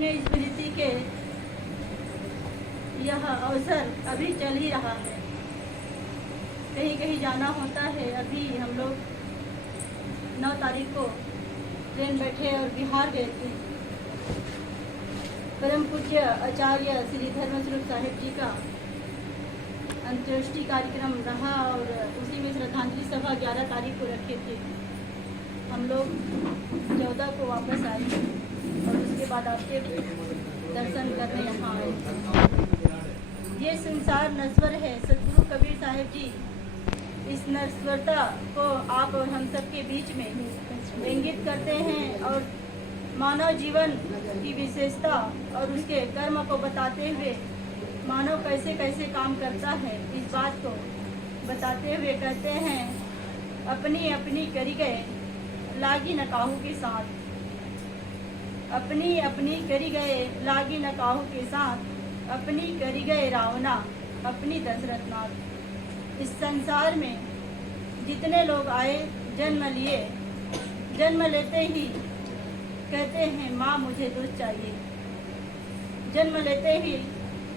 पुण्य स्मृति के यह अवसर अभी चल ही रहा है। कहीं कहीं जाना होता है। अभी हम लोग 9 तारीख को ट्रेन बैठे और बिहार गए थे। परम पूज्य आचार्य श्री धर्मस्वरूप साहिब जी का अंत्येष्टि कार्यक्रम रहा और उसी में श्रद्धांजलि सभा 11 तारीख को रखे थे। हम लोग 14 को वापस आए और उसके बाद आपके दर्शन करने यहाँ आए। ये संसार नश्वर है। सदगुरु कबीर साहिब जी इस नश्वरता को आप और हम सब के बीच में इंगित करते हैं और मानव जीवन की विशेषता और उसके कर्म को बताते हुए मानव कैसे कैसे काम करता है इस बात को बताते हुए कहते हैं, अपनी अपनी करी गए लागी न काहू के साथ, अपनी अपनी करी गए लागी न काहू के साथ, अपनी करी गए रावणा अपनी दशरथ नाथ। इस संसार में जितने लोग आए जन्म लिए, जन्म लेते ही कहते हैं माँ मुझे दूध चाहिए। जन्म लेते ही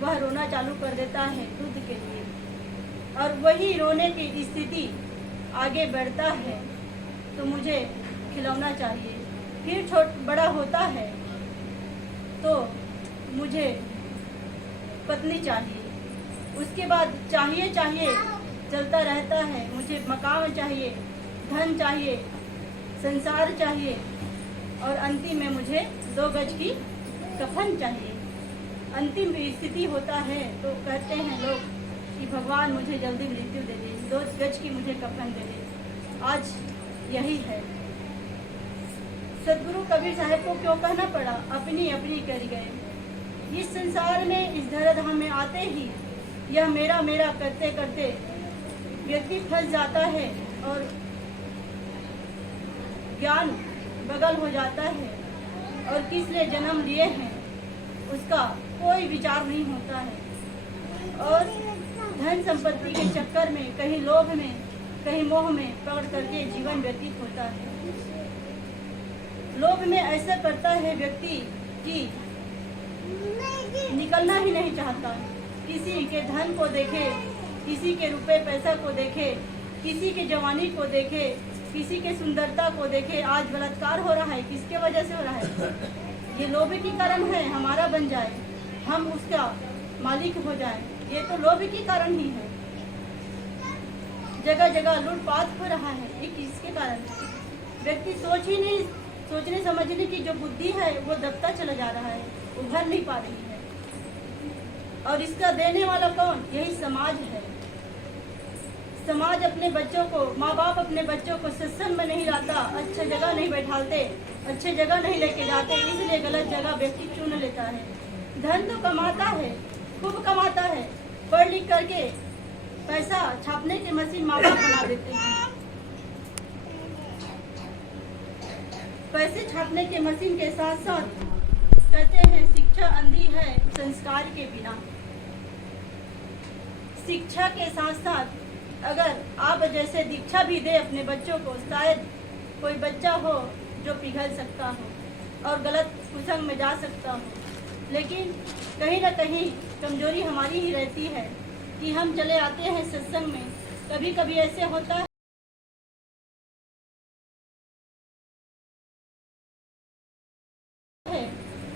वह रोना चालू कर देता है दूध के लिए और वही रोने की स्थिति आगे बढ़ता है तो मुझे खिलौना चाहिए। फिर बड़ा होता है तो मुझे पत्नी चाहिए। उसके बाद चाहिए चलता रहता है, मुझे मकान चाहिए, धन चाहिए, संसार चाहिए और अंतिम में मुझे 2 गज की कफन चाहिए। अंतिम स्थिति होता है तो कहते हैं लोग कि भगवान मुझे जल्दी मृत्यु दे दे, 2 गज की मुझे कफन दे दे। आज यही है। सदगुरु कबीर साहब को क्यों कहना पड़ा अपनी अपनी कर गए। इस संसार में इस धराधाम में आते ही यह मेरा मेरा करते करते व्यक्ति फंस जाता है और ज्ञान बगल हो जाता है और किस लिए जन्म लिए हैं उसका कोई विचार नहीं होता है और धन संपत्ति के चक्कर में कहीं लोभ में कहीं मोह में पकड़ करके जीवन व्यतीत होता है। लोभ में ऐसा करता है व्यक्ति कि निकलना ही नहीं चाहता। किसी के धन को देखे, किसी के रुपए पैसा को देखे, किसी के जवानी को देखे, किसी के सुंदरता को देखे। आज बलात्कार हो रहा है, किसके वजह से हो रहा है? ये लोभ के कारण है। हमारा बन जाए, हम उसका मालिक हो जाए, ये तो लोभ के कारण ही है। जगह जगह लूटपाट हो रहा है, ये किसके कारण है? व्यक्ति सोचने समझने की जो बुद्धि है वो दबता चला जा रहा है, उभर नहीं पा रही है। और इसका देने वाला कौन? यही समाज है। समाज अपने बच्चों को, माँ बाप अपने बच्चों को सत्संग में नहीं लाता, अच्छे जगह नहीं बैठाते, अच्छे जगह नहीं लेके जाते, इसलिए गलत जगह व्यक्ति चुन लेता है। धन तो कमाता है, खूब कमाता है, पढ़ लिख करके पैसा छापने की मशीन माँ बाप बना देते हैं। पैसे छापने के मशीन के साथ साथ कहते हैं शिक्षा अंधी है संस्कार के बिना। शिक्षा के साथ साथ अगर आप जैसे दीक्षा भी दे अपने बच्चों को, शायद कोई बच्चा हो जो पिघल सकता हो और गलत कुसंग में जा सकता हो। लेकिन कहीं ना कहीं कमजोरी हमारी ही रहती है कि हम चले आते हैं सत्संग में, कभी कभी ऐसे होता है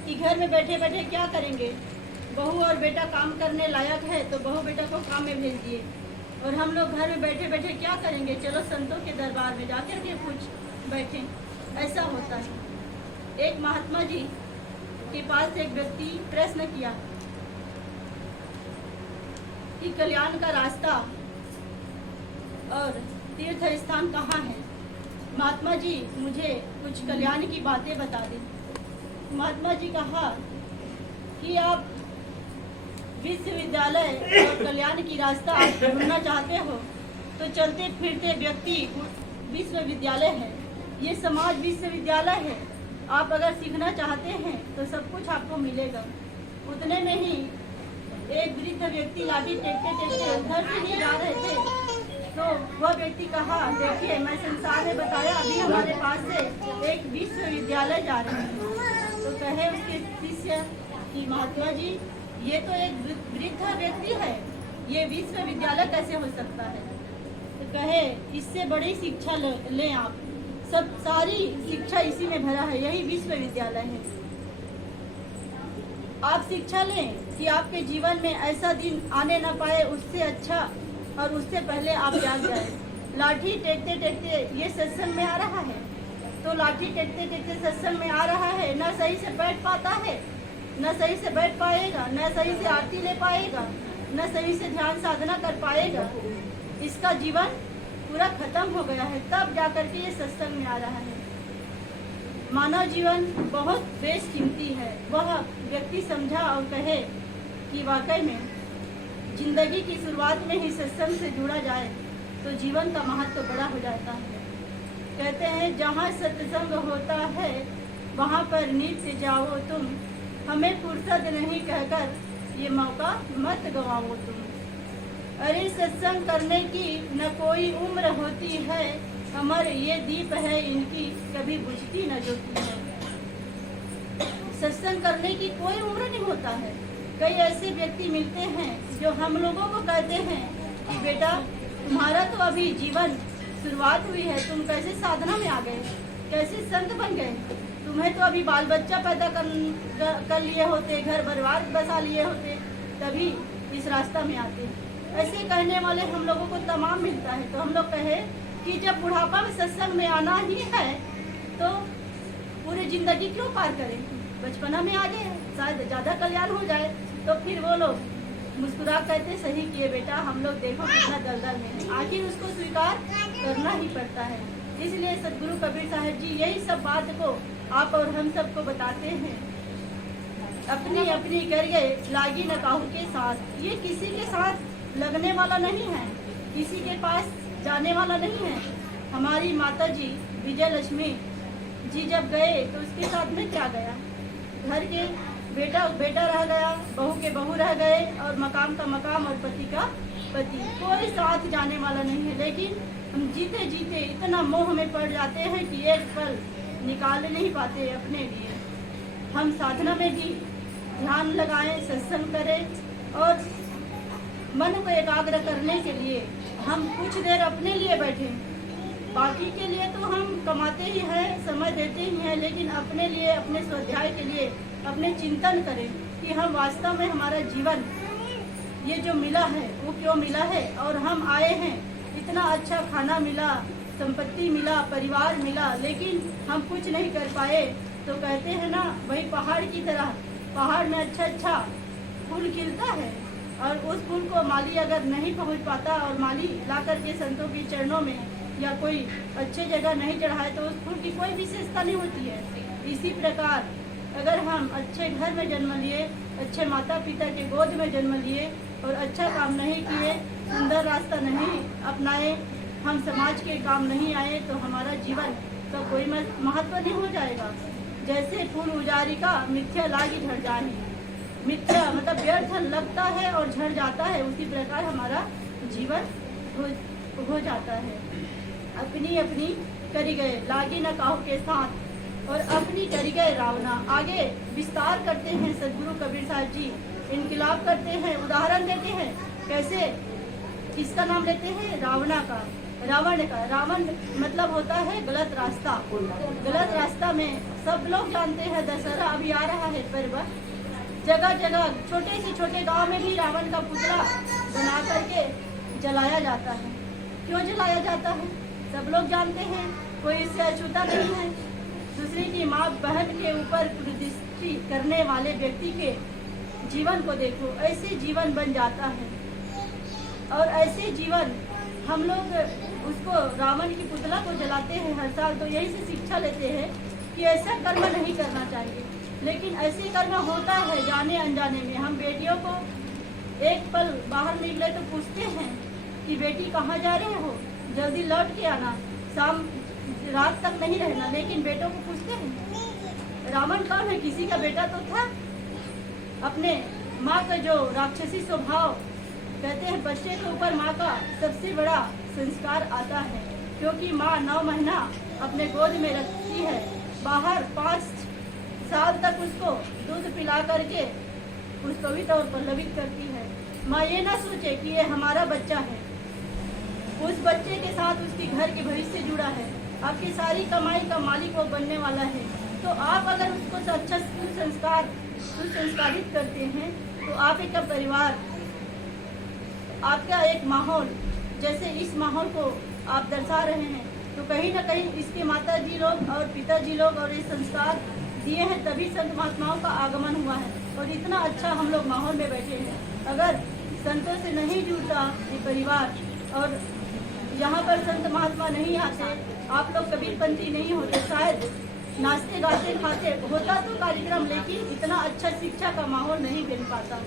कि घर में बैठे बैठे क्या करेंगे। बहू और बेटा काम करने लायक है तो बहू बेटा को काम में भेज दिए और हम लोग घर में बैठे बैठे क्या करेंगे, चलो संतों के दरबार में जाकर के कुछ बैठे। ऐसा होता है। एक महात्मा जी के पास एक व्यक्ति प्रश्न किया कि कल्याण का रास्ता और तीर्थ स्थान कहाँ है। महात्मा जी मुझे कुछ कल्याण की बातें बता दें। महात्मा जी कहा कि आप विश्वविद्यालय और कल्याण की रास्ता आप ढूंढना चाहते हो तो चलते फिरते व्यक्ति विश्वविद्यालय है, ये समाज विश्वविद्यालय है। आप अगर सीखना चाहते हैं तो सब कुछ आपको मिलेगा। उतने में ही एक वृद्ध व्यक्ति लाठी टेकते टेकते घर से ही जा रहे थे तो वह व्यक्ति कहा, देखिए मैं संसार में बताया अभी हमारे पास से एक विश्वविद्यालय जा रहे हैं। तो कहे उसके शिष्य समस्या कि महात्मा जी ये तो एक वृद्ध व्यक्ति है, ये विश्वविद्यालय कैसे हो सकता है। तो कहे इससे बड़ी शिक्षा लें आप, सब सारी शिक्षा इसी में भरा है, यही विश्वविद्यालय है। आप शिक्षा लें कि आपके जीवन में ऐसा दिन आने न पाए, उससे अच्छा और उससे पहले आप जाग जाए। लाठी टेकते टेकते ये सत्संग में आ रहा है, तो लाठी टेकते टेकते सत्संग में आ रहा है, न सही से बैठ पाता है, न सही से बैठ पाएगा, न सही से आरती ले पाएगा, न सही से ध्यान साधना कर पाएगा। इसका जीवन पूरा खत्म हो गया है, तब जाकर के ये सत्संग में आ रहा है। मानव जीवन बहुत बेशकीमती है। वह व्यक्ति समझा और कहे कि वाकई में जिंदगी की शुरुआत में ही सत्संग से जुड़ा जाए तो जीवन का महत्व बड़ा हो जाता है। कहते हैं जहाँ सत्संग होता है वहाँ पर नित्य जाओ तुम, हमें फुर्सत नहीं कहकर ये मौका मत गवाओ तुम। अरे सत्संग करने की न कोई उम्र होती है, अमर ये दीप है इनकी कभी बुझती न ज्योति है। सत्संग करने की कोई उम्र नहीं होता है। कई ऐसे व्यक्ति मिलते हैं जो हम लोगों को कहते हैं कि बेटा तुम्हारा तो अभी जीवन शुरुआत हुई है, तुम कैसे साधना में आ गए, कैसे संत बन गए, तुम्हें तो अभी बाल बच्चा पैदा कर लिए होते, घर परिवार बसा लिए होते, तभी इस रास्ता में आते। ऐसे कहने वाले हम लोगों को तमाम मिलता है। तो हम लोग कहे कि जब बुढ़ापा में सत्संग में आना ही है तो पूरी जिंदगी क्यों पार करें, बचपना में आ जाए, शायद ज़्यादा कल्याण हो जाए। तो फिर वो लोग मुस्कुरा कहते सही किए बेटा, हम लोग देखो कितना दलदल में है, आखिर उसको स्वीकार करना ही पड़ता है। इसलिए सदगुरु कबीर साहब जी यही सब बात को आप और हम सबको बताते हैं। अपनी अपनी करिए लागी न काहू के साथ। ये किसी के साथ लगने वाला नहीं है, किसी के पास जाने वाला नहीं है। हमारी माता जी विजय लक्ष्मी जी जब गए तो उसके साथ में क्या गया, घर के बेटा बेटा रह गया, बहू के बहू रह गए, और मकाम का मकाम और पति का पति, कोई साथ जाने वाला नहीं है। लेकिन हम जीते जीते इतना मोह में पड़ जाते हैं कि एक पल निकाल नहीं पाते अपने लिए। हम साधना में भी ध्यान लगाएं, सत्संग करें, और मन को एकाग्र करने के लिए हम कुछ देर अपने लिए बैठें। बाकी के लिए तो हम कमाते ही हैं, समय देते ही हैं, लेकिन अपने लिए, अपने स्वाध्याय के लिए अपने चिंतन करें कि हम वास्तव में हमारा जीवन ये जो मिला है वो क्यों मिला है, और हम आए हैं, इतना अच्छा खाना मिला, संपत्ति मिला, परिवार मिला, लेकिन हम कुछ नहीं कर पाए। तो कहते हैं ना, वही पहाड़ की तरह, पहाड़ में अच्छा अच्छा फूल खिलता है, और उस फूल को माली अगर नहीं पहुंच पाता और माली ला करके संतों के चरणों में या कोई अच्छे जगह नहीं चढ़ाए तो उस फूल की कोई विशेषता नहीं होती है। इसी प्रकार अगर हम अच्छे घर में जन्म लिए, अच्छे माता पिता के गोद में जन्म लिए और अच्छा काम नहीं किए, सुंदर रास्ता नहीं अपनाए, हम समाज के काम नहीं आए, तो हमारा जीवन का कोई महत्व नहीं हो जाएगा। जैसे फूल उजारी का मिथ्या लागी झड़ जाए, मिथ्या मतलब व्यर्थ लगता है और झड़ जाता है, उसी प्रकार हमारा जीवन हो जाता है। अपनी अपनी करी गए लागी न काहू के साथ, और अपनी करी गए रावणा। आगे विस्तार करते हैं सदगुरु कबीर साहब जी, इनकलाब करते हैं, उदाहरण देते हैं। कैसे, किसका नाम लेते हैं, रावणा का, रावण का। रावण मतलब होता है गलत रास्ता। गलत रास्ता में सब लोग जानते हैं, दशहरा अभी आ रहा है पर्व, जगह जगह छोटे से छोटे गांव में भी रावण का पुतला बना करके जलाया जाता है। क्यों जलाया जाता है सब लोग जानते हैं, कोई इससे अछूता नहीं है। दूसरे की माँ बहन के ऊपर कुदृष्टि करने वाले व्यक्ति के जीवन को देखो, ऐसे जीवन बन जाता है। और ऐसे जीवन हम लोग उसको रावण की पुतला को जलाते हैं हर साल, तो यही से शिक्षा लेते हैं कि ऐसा कर्म नहीं करना चाहिए। लेकिन ऐसे कर्म होता है जाने अनजाने में। हम बेटियों को एक पल बाहर निकले तो पूछते हैं कि बेटी कहाँ जा रहे हो, जल्दी लौट के आना, शाम रात तक नहीं रहना, लेकिन बेटों को पूछते हैं। रावण कौन है, किसी का बेटा तो था। अपने माँ का जो राक्षसी स्वभाव, कहते हैं बच्चे के ऊपर माँ का सबसे बड़ा संस्कार आता है, क्योंकि माँ 9 महीना अपने गोद में रखती है, बाहर 5 साल तक उसको दूध ला करके उस कविता और पल्लवित करती है। माँ ये ना सोचे कि ये हमारा बच्चा है, उस बच्चे के साथ उसके घर के भविष्य जुड़ा है, आपकी सारी कमाई का मालिक वो बनने वाला है। तो आप अगर उसको अच्छा सुसंस्कारित करते हैं तो आपका परिवार, आपका एक माहौल, जैसे इस माहौल को आप दर्शा रहे हैं, तो कहीं ना कहीं इसके माताजी लोग और पिताजी लोग और ये संस्कार दिए हैं, तभी संत महात्माओं का आगमन हुआ है और इतना अच्छा हम लोग माहौल में बैठे हैं। अगर संतों से नहीं जुड़ता ये परिवार और यहाँ पर संत महात्मा नहीं आते, आप लोग कबीरपंथी नहीं होते, शायद नाचते गाते खाते होता तो कार्यक्रम, लेकिन इतना अच्छा शिक्षा का माहौल नहीं बन पाता।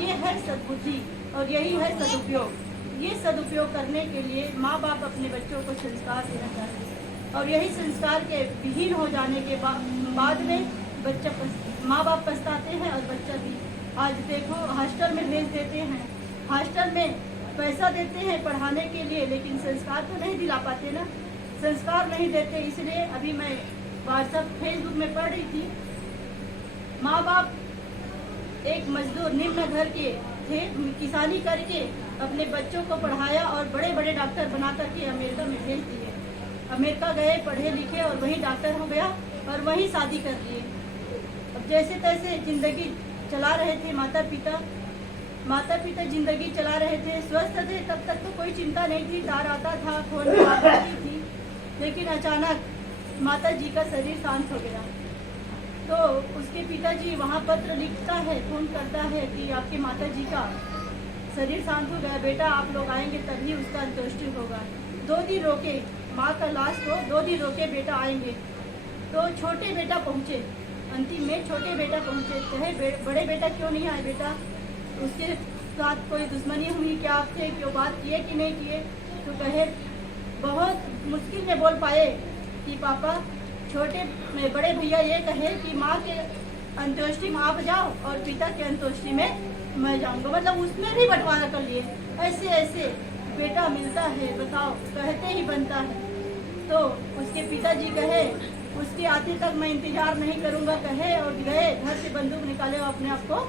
ये है सद्बुद्धि और यही है सदुपयोग। ये सदुपयोग करने के लिए माँ बाप अपने बच्चों को संस्कार देना चाहिए और यही संस्कार के विहीन हो जाने के बाद में बच्चा माँ बाप पछताते हैं और बच्चा भी। आज देखो हॉस्टल में भेज देते हैं, हॉस्टल में पैसा देते हैं पढ़ाने के लिए, लेकिन संस्कार तो नहीं दिला पाते ना, संस्कार नहीं देते। इसलिए अभी मैं व्हाट्सएप फेसबुक में पढ़ रही थी, माँ बाप एक मजदूर निम्न घर के थे, किसानी करके अपने बच्चों को पढ़ाया और बड़े बड़े डॉक्टर बना करके अमेरिका में भेज दिए। अमेरिका गए, पढ़े लिखे और वहीं डॉक्टर हो गया और वहीं शादी कर लिए। अब जैसे तैसे जिंदगी चला रहे थे माता पिता जिंदगी चला रहे थे, स्वस्थ थे, तब तक तो कोई चिंता नहीं थी, तार आता था, फोन में बात होती थी। लेकिन अचानक माता जी का शरीर शांत हो गया तो उसके पिताजी वहाँ पत्र लिखता है, फोन करता है कि आपकी माता जी का शरीर शांत हो गया, बेटा आप लोग आएंगे तभी उसका अंत्येष्टि होगा। 2 दिन रोके, माँ का लाश को 2 दिन रोके, बेटा आएंगे। तो छोटे बेटा पहुँचे, अंतिम में छोटे बेटा पहुँचे, कहे बड़े बेटा क्यों नहीं आए बेटा, उसके साथ कोई दुश्मनी हुई क्या, आप थे क्यों, बात किए कि नहीं किए। तो कहे बहुत मुश्किल में बोल पाए कि पापा बड़े भैया ये कहे कि माँ के अंत्येष्टि में आप जाओ और पिता के अंत्येष्टि में मैं जाऊंगा, मतलब उसमें भी बंटवारा कर लिए। ऐसे ऐसे बेटा मिलता है, बताओ, कहते ही बनता है। तो उसके पिताजी कहे उसके आते तक मैं इंतजार नहीं करूंगा, कहे और गए, घर से बंदूक निकाले और अपने आप को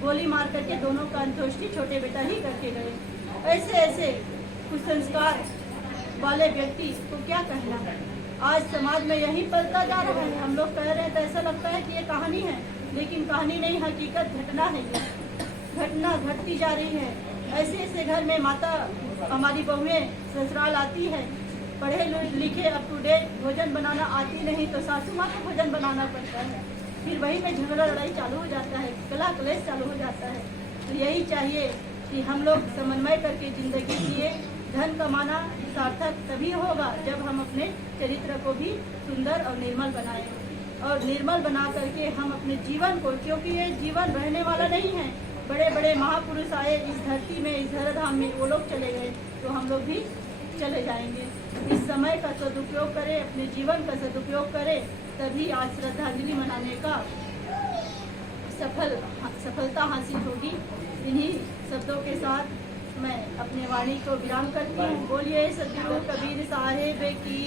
गोली मार करके दोनों का अंत्येष्टि छोटे बेटा ही करके गए। ऐसे ऐसे कुसंस्कार वाले व्यक्ति को क्या कहना। आज समाज में यही पलता जा रहा है। हम लोग कह रहे हैं तो ऐसा लगता है कि ये कहानी है, लेकिन कहानी नहीं, हकीकत घटना है। ये घटना घटती जा रही है। ऐसे ऐसे घर में माता हमारी बहुएं ससुराल आती है, पढ़े लिखे अप टू डेट, भोजन बनाना आती नहीं तो सासू माँ को भोजन बनाना पड़ता है, फिर वही में झगड़ा लड़ाई चालू हो जाता है, कला कलेश चालू हो जाता है। तो यही चाहिए कि हम लोग समन्वय करके जिंदगी जिए। धन कमाना सार्थक तभी होगा जब हम अपने चरित्र को भी सुंदर और निर्मल बनाएं, और निर्मल बना करके हम अपने जीवन को, क्योंकि ये जीवन रहने वाला नहीं है, बड़े बड़े महापुरुष आए इस धरती में, इस धराधाम में, वो लोग चले गए तो हम लोग भी चले जाएंगे। इस समय का सदुपयोग करें, अपने जीवन का सदुपयोग करें, तभी आज श्रद्धांजलि मनाने का सफलता हासिल होगी। इन्हीं शब्दों के साथ मैं अपने वाणी को विराम करती हूँ। बोलिए सतगुरु कबीर साहिब की।